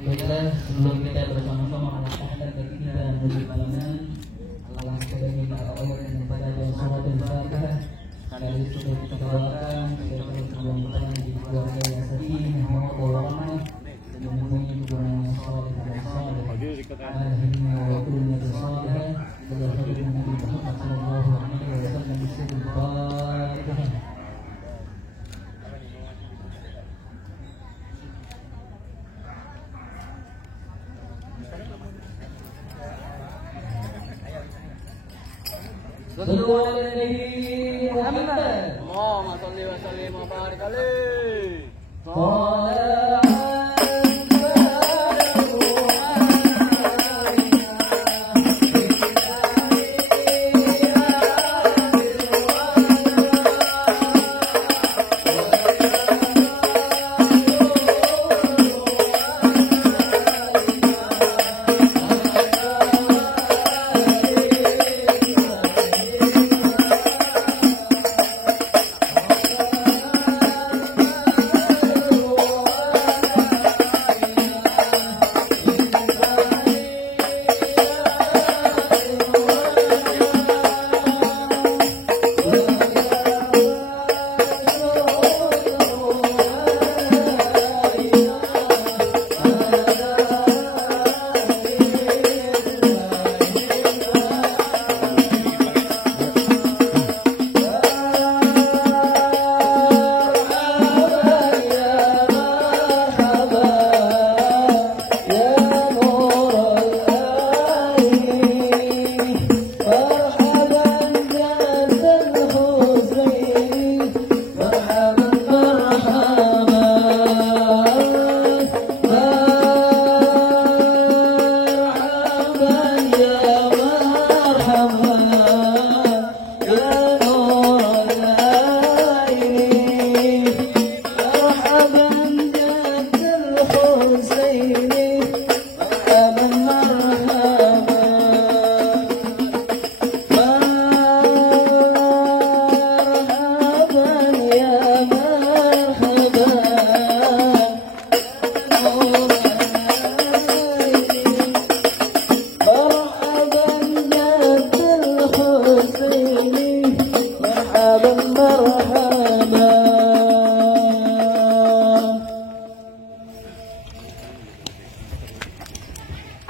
Baiklah, sebelum kita bersama-sama melangkahkan kaki kita menuju pandangan, alangkah sebaiknya kita awali dengan bacaan surat Al-Fatihah. Sekali sudah kita doakan, kita terus mudah-mudahan di keluarga yang sakinah, mawaddah warahmah, dan mempunyai hubungan yang saleh dan saleh. Akhirnya waktunya bersaleh, berdasarkan Nabi Muhammad SAW di sini Al-Fatihah. Sallu ala Nabi Muhammad. Allahumma shalli wa sallim wa barik alaihi.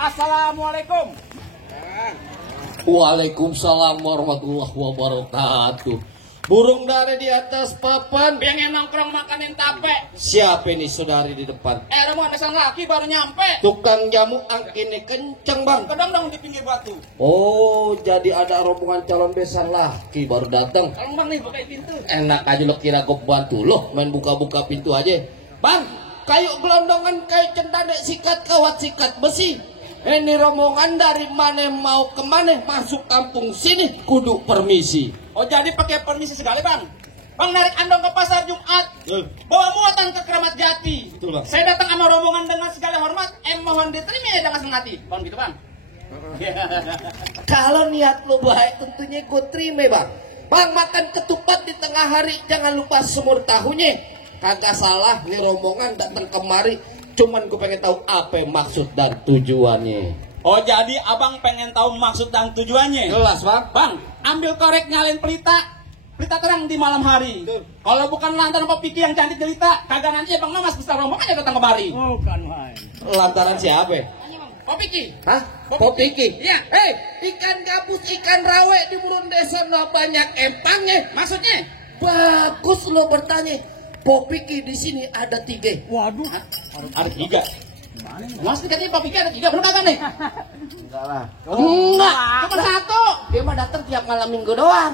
Assalamualaikum. Waalaikumsalam warahmatullahi wabarakatuh. Burung dara di atas papan, Pengen nongkrong makanin tape. siapa ini saudari di depan? Romo pesan laki baru nyampe. Tukang jamu angkinnya kenceng bang. Kedong dong di pinggir batu. Oh, jadi ada rombongan calon besan laki baru datang. Kalau bang nih buka pintu. Enak aja lo kira gue bantu lo main buka-buka pintu aja. Bang, kayu gelondongan kayu cendana sikat kawat sikat besi. Ini rombongan dari mana mau kemana masuk kampung sini kudu permisi. Oh jadi pakai permisi segala bang. Bang narik andong ke pasar Jumat. Bawa muatan ke Keramat Jati. Betul, Bang. Saya datang sama rombongan dengan segala hormat. Mohon diterima ya dengan senang hati. Bang gitu bang. Kalau niat lo baik tentunya gue terima bang. Bang makan ketupat di tengah hari jangan lupa semur tahunya. Kagak salah nih rombongan datang kemari. Cuman gue pengen tahu apa maksud dan tujuannya. Oh jadi abang pengen tahu maksud dan tujuannya. Jelas bang. Bang, ambil korek nyalain pelita. Pelita terang di malam hari. Kalau bukan lantaran Pak Piki yang cantik jelita, kagak nanti Bang Mamas besar rombongan aja datang kemari. Bukan, Wai. Lantaran siapa? Pak Piki. Hah? Popiki? Iya. Hei, ikan gabus, ikan rawe di burun desa no banyak empangnya. Maksudnya? Bagus lo bertanya. Popiki di sini ada 3. Waduh. Ada 3. Maksudnya katanya Pak Piki ada 3, bener kagak nih? Enggak lah. Enggak. Cuma 1. Dia mah datang tiap malam minggu doang.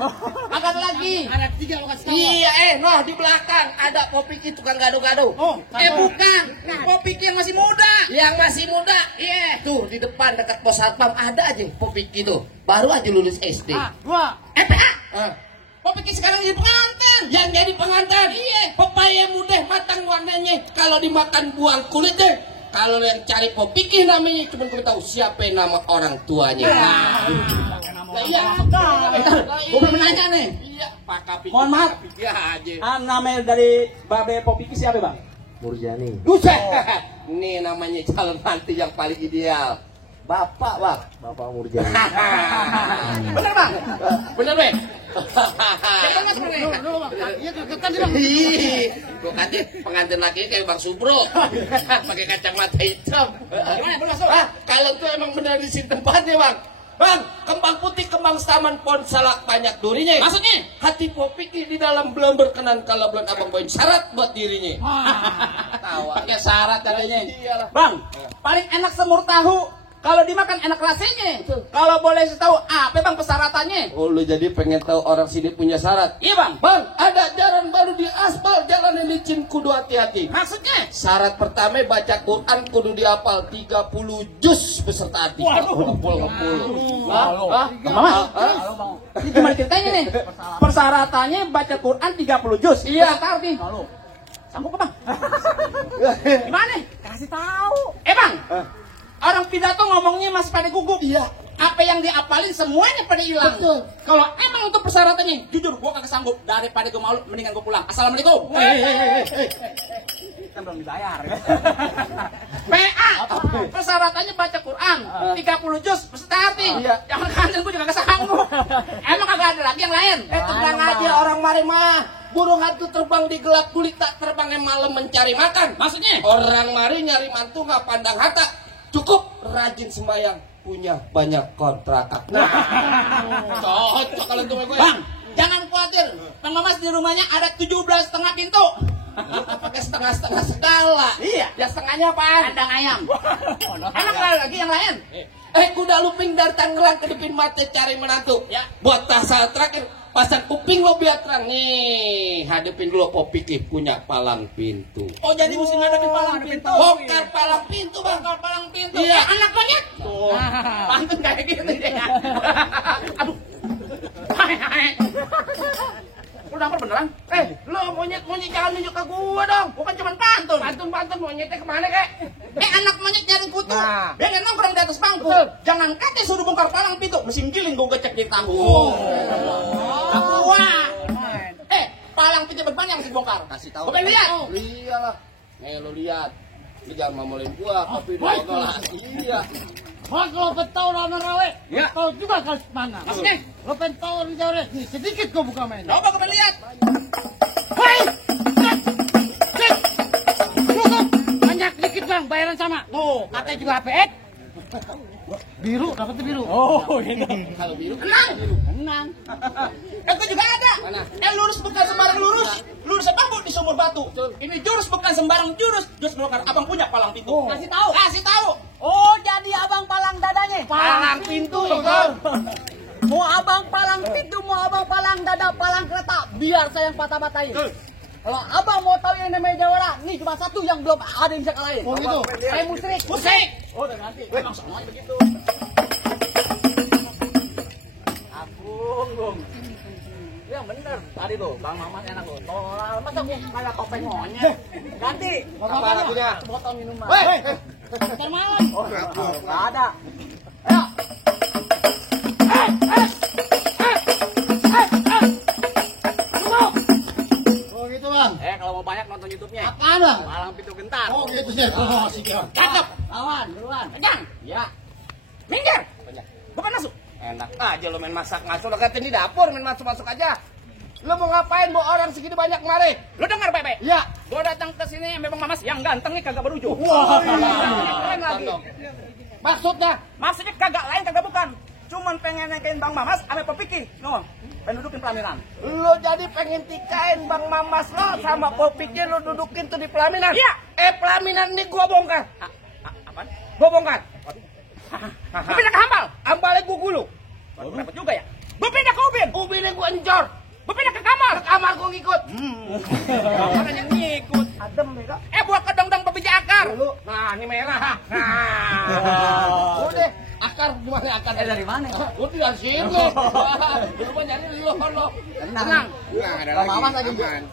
Agak ada lagi. Ada 3 lo kasih tahu. Iya, noh di belakang ada Popiki tukang gado-gado. Oh, Bukan. Pak Piki yang masih muda. Yang masih muda. Iya. Tuh di depan dekat pos satpam ada aja Popiki tuh. Baru aja lulus SD. Dua. PA. Ah. Pak Piki sekarang jadi pengantin. Yang jadi pengantin. Iya. Pepaya mudah matang warnanya. Kalau dimakan buang kulitnya. Kalau yang cari Popiki namanya cuma gue tahu siapa nama orang tuanya. Lah iya. Gue belum nanya nih. Iya, Pak Kapiki. Mohon maaf. Kapiki aja. Nama dari Babe Pak Piki siapa bang? Murjani. Buset. Ini namanya calon mantu yang paling ideal. Bapak, Bang. Bapak Murjani. Bener bang? Bener, Bang? Bener mas bener. Iya keketan sih, Bang. Gue kata pengantin laki kayak Bang Subro. Pakai kacamata hitam. Gimana belum masuk? Kalau tuh emang benar di sini tempatnya, Bang. Bang, kembang putih, kembang taman, pohon salak banyak durinya. Maksudnya? Hati popiki di dalam belum berkenan kalau belum abang bawain syarat buat dirinya. Tawa. Pakai syarat katanya. Iyalah. Bang, paling enak semur tahu. Kalau dimakan enak rasanya. Kalau boleh saya tahu apa bang persyaratannya? Oh, lu jadi pengen tahu orang sini punya syarat? Iya bang. Bang, ada jalan baru di aspal, jalan yang licin, kudu hati-hati. Maksudnya? Syarat pertama baca Quran kudu dihafal 30 juz beserta arti. Waduh. Ngepul. Mama, ini gimana ceritanya nih? Persyaratannya baca Quran 30 juz. Iya. Arti. Sanggup apa bang? Gimana? Kasih tahu. Bang, orang pidato ngomongnya masih pada gugup. Iya. Apa yang diapalin semuanya pada hilang. Betul. Kalau emang untuk persyaratannya, jujur gua kagak sanggup. Daripada gua malu, mendingan gua pulang. Assalamualaikum. Kita belum dibayar. PA, persyaratannya baca Quran 30 juz beserta arti. Iya. Jangan kangen gua juga kagak sanggup. Emang kagak ada lagi yang lain? Tenang aja orang mari mah. Burung hantu terbang di gelap gulita, terbangnya malam mencari makan. Maksudnya? Orang mari nyari mantu nggak pandang harta. Cukup rajin sembahyang, punya banyak kontrakan. Nah, cocok kalau untuk gue. Bang, jangan khawatir. Bang Mamas di rumahnya ada 17,5 pintu. Pakai setengah-setengah segala. Iya. Ya setengahnya apaan? Kandang ayam. Emang ada lagi yang lain? Kuda luping dari Tangerang ke Depin Mati cari menantu. Ya. Buat tasal terakhir, pasang kuping lo biar terang. Nih, hadepin dulu popiki punya palang pintu. Oh, jadi mesti ngadepin palang pintu. Bongkar palang pintu, Bang. Bongkar palang pintu. Iya. Anak monyet. Tuh. Pantun kayak gitu deh. Aduh. Udah apa beneran? Lo monyet jangan nunjuk ke gua dong. Bukan cuma pantun. Pantun monyetnya kemana kek? Anak monyet nyari kutu. Nah. Biar nongkrong di atas bangku. Betul. Jangan kata suruh bongkar palang pintu. Mesin giling gua gecek di tahu. Wah. Palang pintu berbanyak mesti bongkar. Kasih tahu. Gua pengen lihat. Iyalah. Lo lihat. Lu jangan mamolin gua, kopi dulu lah. Iya. Bang, kalau pentau lama rawe, Ya. tahu juga kalau mana. Maksudnya? Lo pentau di jauh nih, sedikit kau buka main. Coba gua pengen lihat. Hei, cek, cukup, banyak dikit bang, bayaran sama. Tuh, katanya juga APX. Biru, dapetnya biru. Oh, iya. Kalau biru Tenang. Tenang. Gua juga ada. Mana? Lurus bukan sembarang lurus. Lurus apa di sumur batu. Ini jurus bukan sembarang jurus. Jurus bongkar. Abang punya palang pintu. Kasih tahu. Kasih tahu. Oh, jadi abang palang dadanya. Palang pintu. Mau abang palang pintu, mau abang palang dada, palang kereta, biar saya yang patah-patahin. Kalau abang mau tahu yang namanya jawara, nih cuma satu yang belum ada yang bisa kalahin. Oh, gitu. Saya musrik. Musik. Oh, udah nanti. Memang semuanya begitu. Bung. Ya bener, tadi tuh Bang Mamat enak loh. Tolal, masa gua kayak topeng monyet. Ganti. Apa lagunya? Botol minuman. Weh. Ntar malam. Oh, enggak ada. Ayo. Oh gitu bang. Kalau mau banyak nonton YouTube-nya. Apaan bang? Palang pintu gentar. Oh gitu sih. Oh sih bang. Cakep. Lawan, duluan. Pegang. Ya. Minggir. Bukan masuk. Enak aja lo main masak ngaso, lo katain di dapur main masuk aja. Lo mau ngapain bawa orang segitu banyak kemari? Lu dengar baik-baik. Iya. Gua datang ke sini memang Mamas yang gantengnya kagak berujung. Wah, keren lagi. Maksudnya kagak lain kagak bukan. Cuman pengen nikahin Bang Mamas sama Popiki. No. Pengen dudukin pelaminan. lo jadi pengen tikain Bang Mamas lo sama Popiki lo dudukin tuh di pelaminan. Iya. Pelaminan ini gua bongkar. Apaan? Gua bongkar. Gua pindah ke Hambal. Ambalnya gua gulung. Waduh, repot juga ya. Gua pindah ke Ubin. Ubinnya gua encor. Gua pindah ke kamar. Kamar gua ngikut. Kamar yang ngikut. Adem ya. Buat kedong-dong pebiji akar. Nah, ini merah. Nah. Udah, akar gimana akar? Dari mana? Gua tinggal sini. Lu mah nyari lo. Tenang. Nah, ada Bang Mamat lagi. lagi.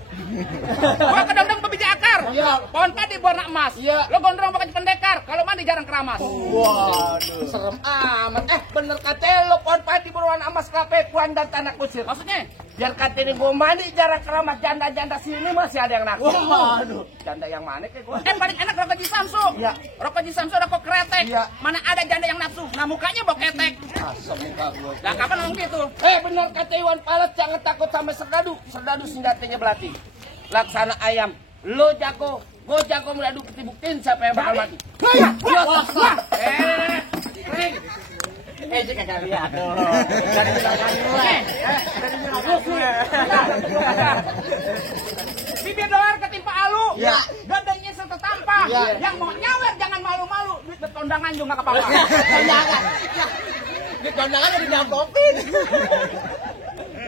Gua kedong-dong pebiji akar. Iya. Pohon padi berwarna emas. Iya. Lo gondrong pakai pendekar. Kalau mandi pati jarang keramas. Waduh, serem amat. Bener kata lo pohon padi berwarna emas kape kuan dan tanah kusir. Maksudnya? Biar kata ini gue mandi jarang keramas janda-janda sini masih ada yang naksir. Waduh, janda yang mana kayak gue? Paling enak rokok Ji Samsu. Iya. Rokok Ji Samsu rokok kretek. Iya. Mana ada janda yang nafsu. Nah mukanya bau ketek. Asam muka gue. Lah kapan ngomong gitu? Bener kata Iwan Fals, jangan takut sama serdadu. Serdadu senjatanya belati. Laksana ayam. Lo jago, gue jago meladu buktiin siapa yang bakal mati. Jadi kagak lihat tuh. Dari belakang gue. Bibir dolar ketimpa alu. Iya. Gadainya serta tampa. Iya. Yang mau nyawer jangan malu-malu. Duit bertondangan juga nggak apa-apa. Kondangan. Di kondangan udah diangkopin.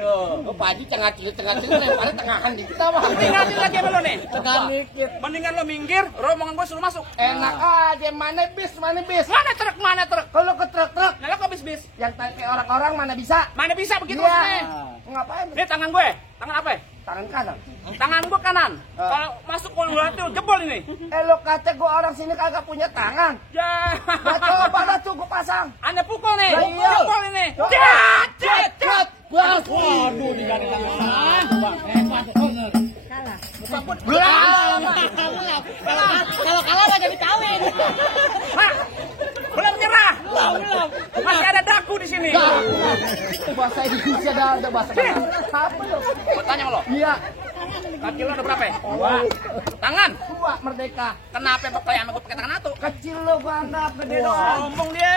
Tuh, Pak Haji tengah-tengah lemparnya tengahan dikit apa? Tinggalin lagi sama lo nih. Tengah dikit. Mendingan lo minggir, rombongan gue suruh masuk. Enak aja, mana bis? Mana truk? Kalau ke truk-truk, Nah lo kok bis-bis? yang kayak orang-orang mana bisa? Mana bisa begitu Iya. maksudnya? Ngapain? Ini tangan gue. Tangan apa ya? Tangan kanan. Tangan gue kanan. Kalau masuk ke luar tuh jebol ini. Lo kata gua orang sini kagak punya tangan. Ya. Gua coba dah tuh gua pasang. Anda pukul nih. Lah iya. Pukul ini. Coba. Cet. Waduh, diganti tangan. Bang, hebat bener. Kalau kalah mah jadi kawin. Hah? Belum nyerah. Belum. Masih ada daku di sini. Bahasa Indonesia ada bahasa apa lo? Gua tanya sama lo. Iya. Kaki lo ada berapa ya? 2. Tangan. 2 merdeka. Kenapa percaya sama gue pakai tangan satu? Kecil lo gua anggap gede doang. Ngomong dia.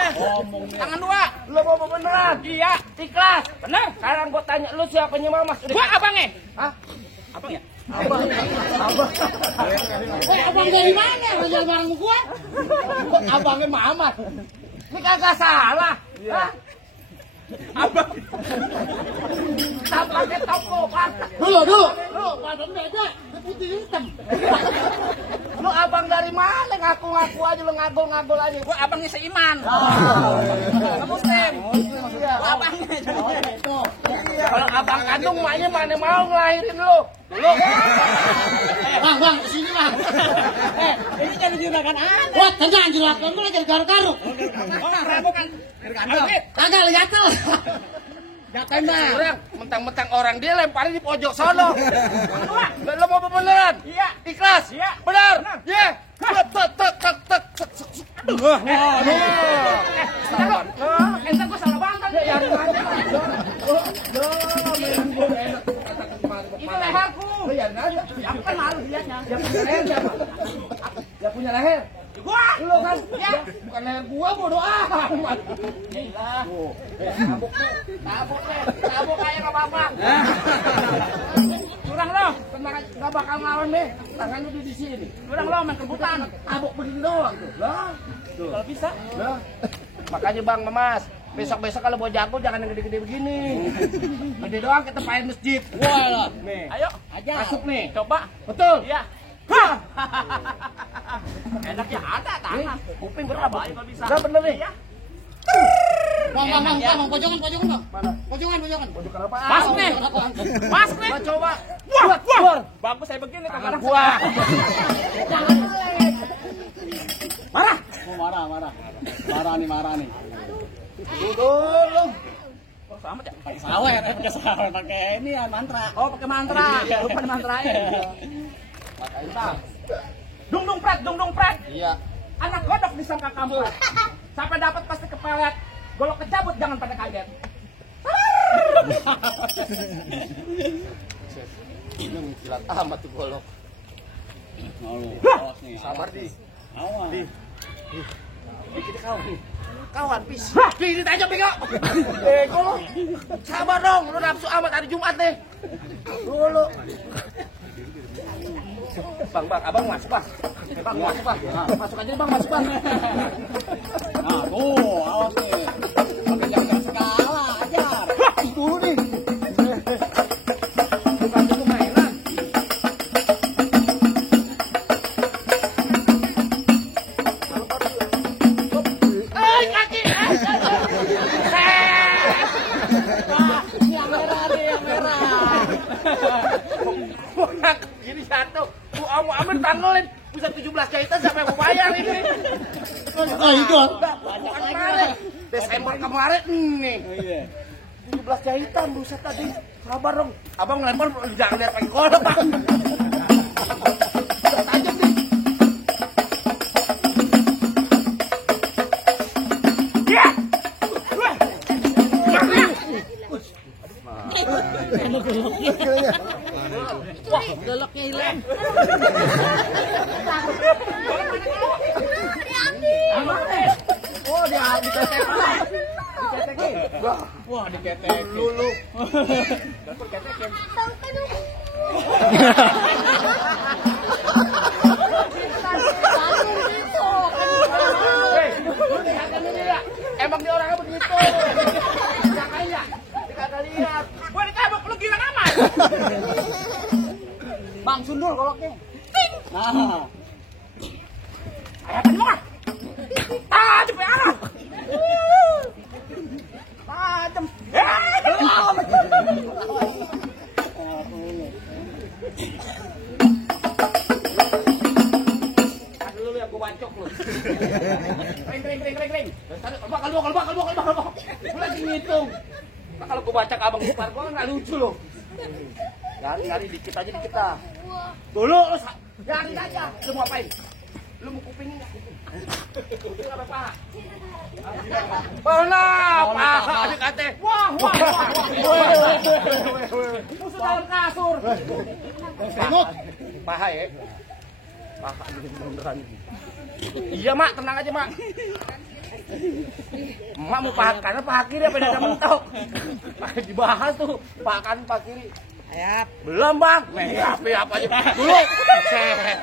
Tangan 2. Lo mau beneran? Iya. Ikhlas. Bener. Sekarang gua tanya lu siapanya Mamas? Gua abangnya. Hah? Abang ya? Abang. Abang dari mana? Jual barang gua. Abangnya Mamas. Ini kagak salah. Hah? Abang. Tak pakai toko pantat. Dulu. Badan beda. Putih hitam. Lu abang dari mana? Ngaku-ngaku aja lu ngagol-ngagol aja. Gua abangnya seiman. Gua Muslim. Gua abangnya. Kalau abang kandung maknya mana mau ngelahirin lu? Lu. Bang, kesini bang. Ini jadi juragan aneh. Wah, jangan juragan lu jadi garuk-garuk. Oh, bukan. Kagak lihat tuh. Jatain bang. Orang mentang-mentang orang dia lemparin di pojok sono. Lu mau beneran? Iya. Ikhlas? Iya. Benar? Iya. Tek. Aduh. Entar gua salah banget. Ya yang aja. Ini leherku. Ya aja. Aku kan malu liatnya. Yang punya leher siapa? Yang punya leher? Gua. Lu kan? Ya. Bukan leher gua bodo amat. Gila. Tabuk kayak gak apa-apa. Curang lo. Tenang aja, gak bakal ngelawan deh. Tangan lu di sini. Curang lo main kebutan. Tabuk begini doang tuh. Lah. Kalau bisa. Lah. Makanya Bang Mamas, besok-besok kalau mau jago jangan yang gede-gede begini. Gede doang kita main masjid. Wah, Nih. Ayo. aja. Masuk nih. Coba. Betul. Iya. Hah. Enak ya ada tangan. Kuping Berapa berapa? aja kalau bisa. Nah bener nih. Iya. Bang, pojongan bang. Mana? Pojongan. Bukan apa? Masuk nih. Masuk nih. Gua coba. Wah. Bagus saya begini Tangan tangan gua. Marah. Marah nih. Dulu. Oh, sama ya. Pakai sawet, pakai ini ya mantra. Oh, pakai mantra. Lupa mantrain. Makain Bang. Dung pret. Iya. Anak godok disangka kampret. Sampai dapat pasti kepelet. Golok kecabut jangan pada kaget. Ini mengkilat amat tuh golok. Sabar di. Kita kawan pis. Ini aja bego. Bego. Sabar dong, lu nafsu amat hari Jumat nih. Dulu. Bang, abang masuk bang. Bang masuk bang. Masuk aja bang, masuk bang. Nah, tuh, awas nih. Pakai jangan segala, ajar. Itu nih. Bukan itu mainan. Kaki. Yang merah. Gini satu. Amin tanggalin. Bisa 17 jahitan siapa yang mau bayar ini? Ah, itu. Kemarin. Desember kemarin nih. 17 jahitan buset tadi. Sabar dong. Abang ngelempar jangan lihat pakai kolok, Bang. Tajam nih. Ya. Wah, geloknya hilang. Oh, dia diketek. Diketekin. Wah, diketek. Lulu. Emang dia orangnya begitu. Makanya dikagak lihat. Gua ditabok, lu gila amat. Bang sundul goloknya. Nah. Ayo penuh. Ah, cepet arah. Tajam. Dulu ya gua bancok lu. Ring. Kalau lagi ngitung. Kalau gua bacak abang ipar gua enggak lucu loh. Nyari dikit aja dikit dah. Dulu lu nyari aja. Lu mau apain? Lu mau kupingin enggak? Kuping apa paha? Paha adik-ate. Wah. Musuh dalam kasur. Semut. Paha ya. Paha beneran. Iya, Mak, tenang aja, Mak. Mak mau paha kanan, paha kiri apa dada mentok. Pakai dibahas tuh, paha kanan, paha kiri. Ayap. Belum, Bang. Apa aja dulu. Set.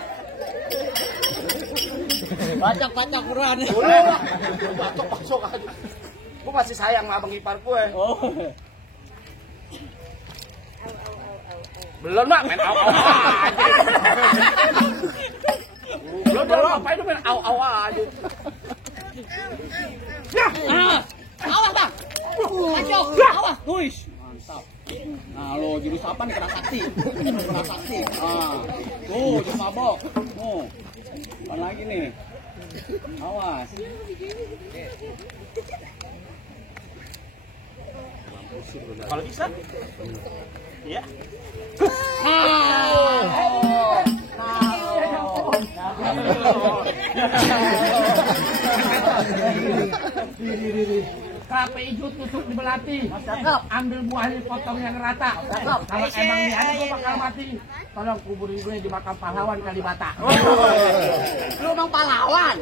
Bacok buruan. Dulu. Bacok aja. Gua masih sayang sama abang ipar gue. Oh. Belum, Mak, main au-au aja. Belum, ngapain lu main au-au aja. Ya. Awas, Bang. Bacok. Awas. Huish. Mantap. Nah, lo jurus apa nih? Kena sakti. Ah. Tuh, jurus mabok. Apa lagi nih? Awas. Kalau bisa. Iya. Kelapa hijau tusuk di belati. Ambil buahnya potong yang rata. Kalau emang niatnya gue bakal mati, tolong kuburin gue di makam pahlawan Kalibata. Lu emang pahlawan.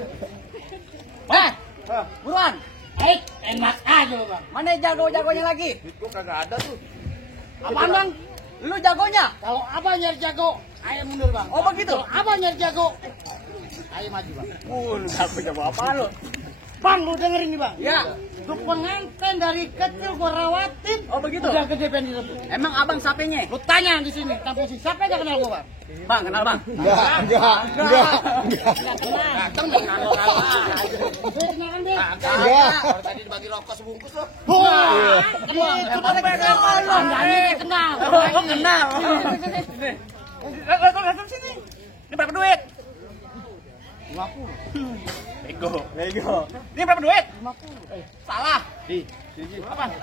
Buruan. Enak aja lo, Bang. Mana jago-jagonya lagi? Gue kagak ada tuh. Apaan, Bang? Lu jagonya? Kalau abang nyari jago, ayo mundur, Bang. Oh, begitu. Kalau abang nyari jago, ayo maju, Bang. Aku jawab apa lu? Bang, lu dengerin nih, Bang. Ya. Lu pengantin dari kecil gua rawatin. Oh, begitu. Udah gede pengen direbut. Emang abang sapenya? Lu tanya di sini, tapi si siapa aja kenal gua, Bang? Bang, kenal, Bang? Enggak. Datang main ngalo-ngalo aja. Kenalan deh. Enggak. Kalau tadi dibagi rokok sebungkus lo. Wah, itu pada kenal lu. Angganya kenal. Oh, kenal. Lihat sini. Ini berapa duit? 50. Bego. Ini berapa duit? 50. Salah. Di. Apa?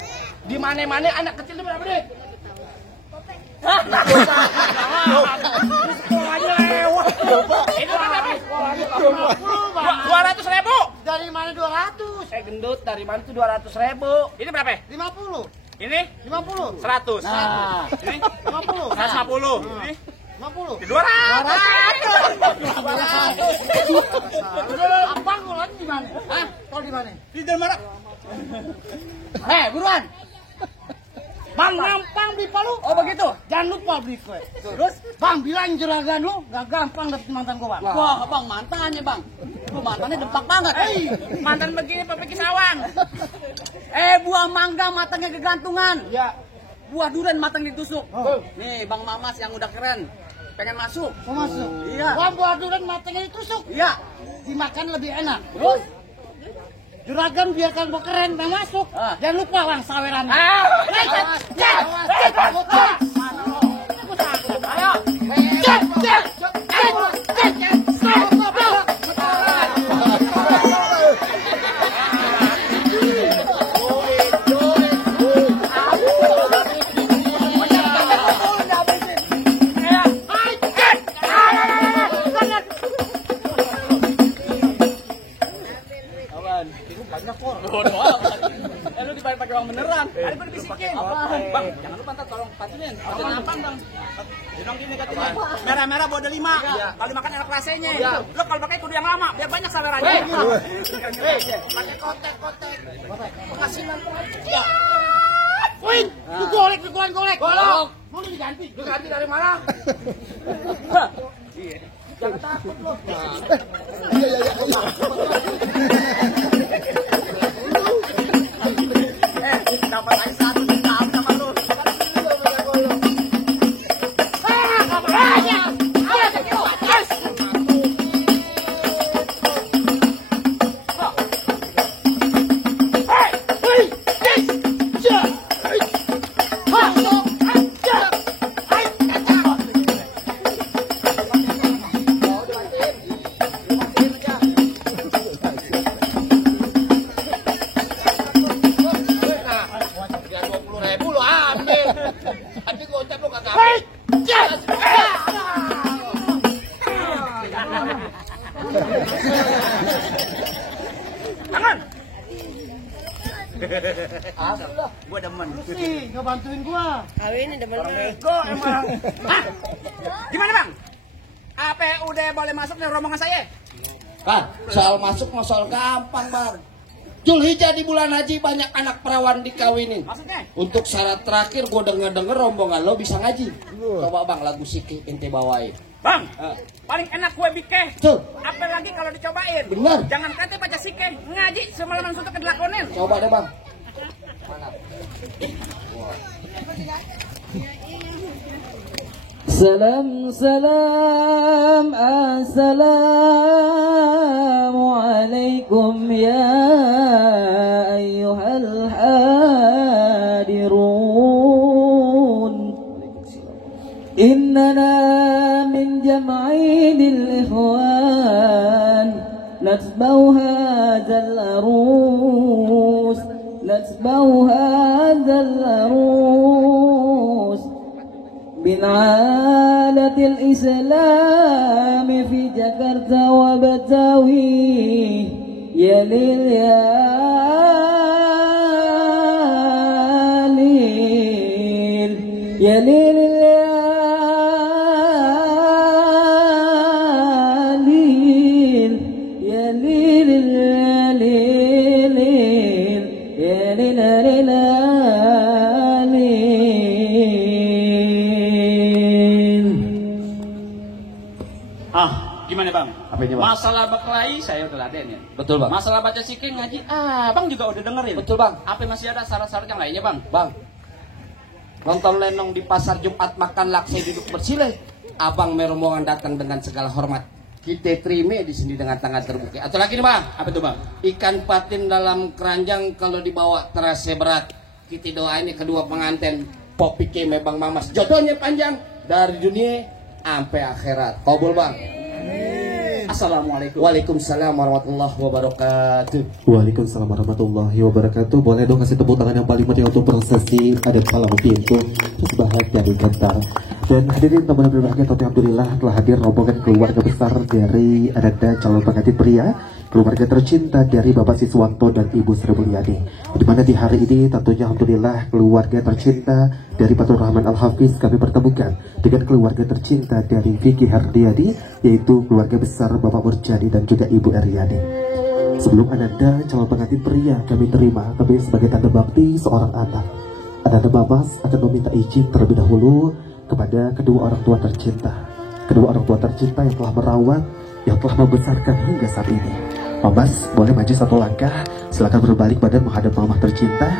Di mana-mana anak kecil itu berapa duit? Sekolahnya lewat. Itu berapa? 200.000. Dari mana 200? Gendut, dari mana tuh 200.000? Ini berapa? 50. Ini 50. 100. Nah. Ini 50. 150. Ini 50. 200. Abang lu lagi di mana? Hah? Kau di mana? Di Dalmara. Buruan. Bang gampang beli palu. Oh begitu. Jangan lupa beli kue. Terus Bang bilang juragan lu gak gampang dapet mantan gua, Bang. Wah, Bang mantannya, Bang. Lu mantannya dempak banget. Mantan begini pabrik sawang. Buah mangga matangnya kegantungan. Ya. Buah durian matang ditusuk. Nih, Bang Mamas yang udah keren. Pengen masuk. Oh, masuk. Iya. Buah durian matangnya ditusuk. Iya. Dimakan lebih enak. Terus? Juragan biarkan gua keren, Bang masuk. Jangan lupa Bang saweran. Ayo. apaan? Itu banyak kok. Lu dibayar pakai uang beneran. Ada gue dibisikin. Bang, jangan lupa ntar tolong pacunin. Pacunin apa, Bang? Bilang gini katanya. Merah-merah bawa ada 5. Kali makan enak rasanya. Lu kalau pakai kudu yang lama, biar banyak saleranya. Pakai kotek-kotek. Penghasilan Wih, lu golek. Golok. Mau diganti. Lu ganti dari mana? Jangan takut lu. Dapat aja 1 juta sama lu. Biar 20.000 lu ambil. Tapi gocap lu kagak ambil. Tangan. Alhamdulillah. Gua demen. Sih, nggak bantuin gua. Bego emang. Hah? Gimana, Bang? Apa udah boleh masuk nih rombongan saya? Kan, soal masuk mah soal gampang, Bang. Julhijjah di bulan haji banyak anak perawan dikawinin. Maksudnya? Untuk syarat terakhir gue denger rombongan lo bisa ngaji. Coba Bang lagu Sikih ente bawain. Bang, paling enak kue bikeh. Tuh, Apalagi kalau dicobain. Bener. Jangan kata baca sikeh, ngaji semalaman suntuk kedelakonin. coba deh Bang. Salam salam assalamualaikum ya ayyuhal hadirun. Innana min jam'inil ikhwan natba'u hadzal arus من عالة الإسلام في جاكرتا وبتاوي يا ليل يا ليل يا ليل يا ليل يا ليل يا ليل يا ليل يا Gimana, Bang? Apanya, Bang? Masalah berkelahi saya udah laden ya. Betul, Bang. Masalah baca sikih ngaji, Bang juga udah dengerin. Betul, Bang. Apa masih ada syarat-syarat yang lainnya, Bang? Bang, nonton lenong di pasar Jumat makan laksai duduk bersile. Abang merombongan datang dengan segala hormat. Kita terima di sini dengan tangan terbuka. Atau lagi nih Bang, Apa tuh, Bang? ikan patin dalam keranjang kalau dibawa terasa berat. Kita doain kedua pengantin Popi Keme Bang Mamas. Jodohnya panjang dari dunia sampai akhirat. Kabul Bang. Assalamualaikum. Waalaikumsalam warahmatullahi wabarakatuh. Waalaikumsalam warahmatullahi wabarakatuh. Boleh dong kasih tepuk tangan yang paling meriah untuk prosesi adat malam pintu sebahagia di Gentar. Dan hadirin tamu berbahagia, alhamdulillah telah hadir rombongan keluarga besar dari Adanda calon pengantin pria, keluarga tercinta dari Bapak Siswanto dan Ibu Sri Mulyani. Di mana di hari ini tentunya alhamdulillah keluarga tercinta dari Batul Rahman Al-Hafiz kami pertemukan dengan keluarga tercinta dari Vicky Hardiadi, yaitu keluarga besar Bapak Murjani dan juga Ibu Eryani. Sebelum Ananda calon pengantin pria kami terima, tapi sebagai tanda bakti seorang anak, Ananda Mamas akan meminta izin terlebih dahulu kepada kedua orang tua tercinta, yang telah merawat, yang telah membesarkan hingga saat ini. Mamas boleh maju satu langkah, silakan berbalik badan menghadap Mama tercinta.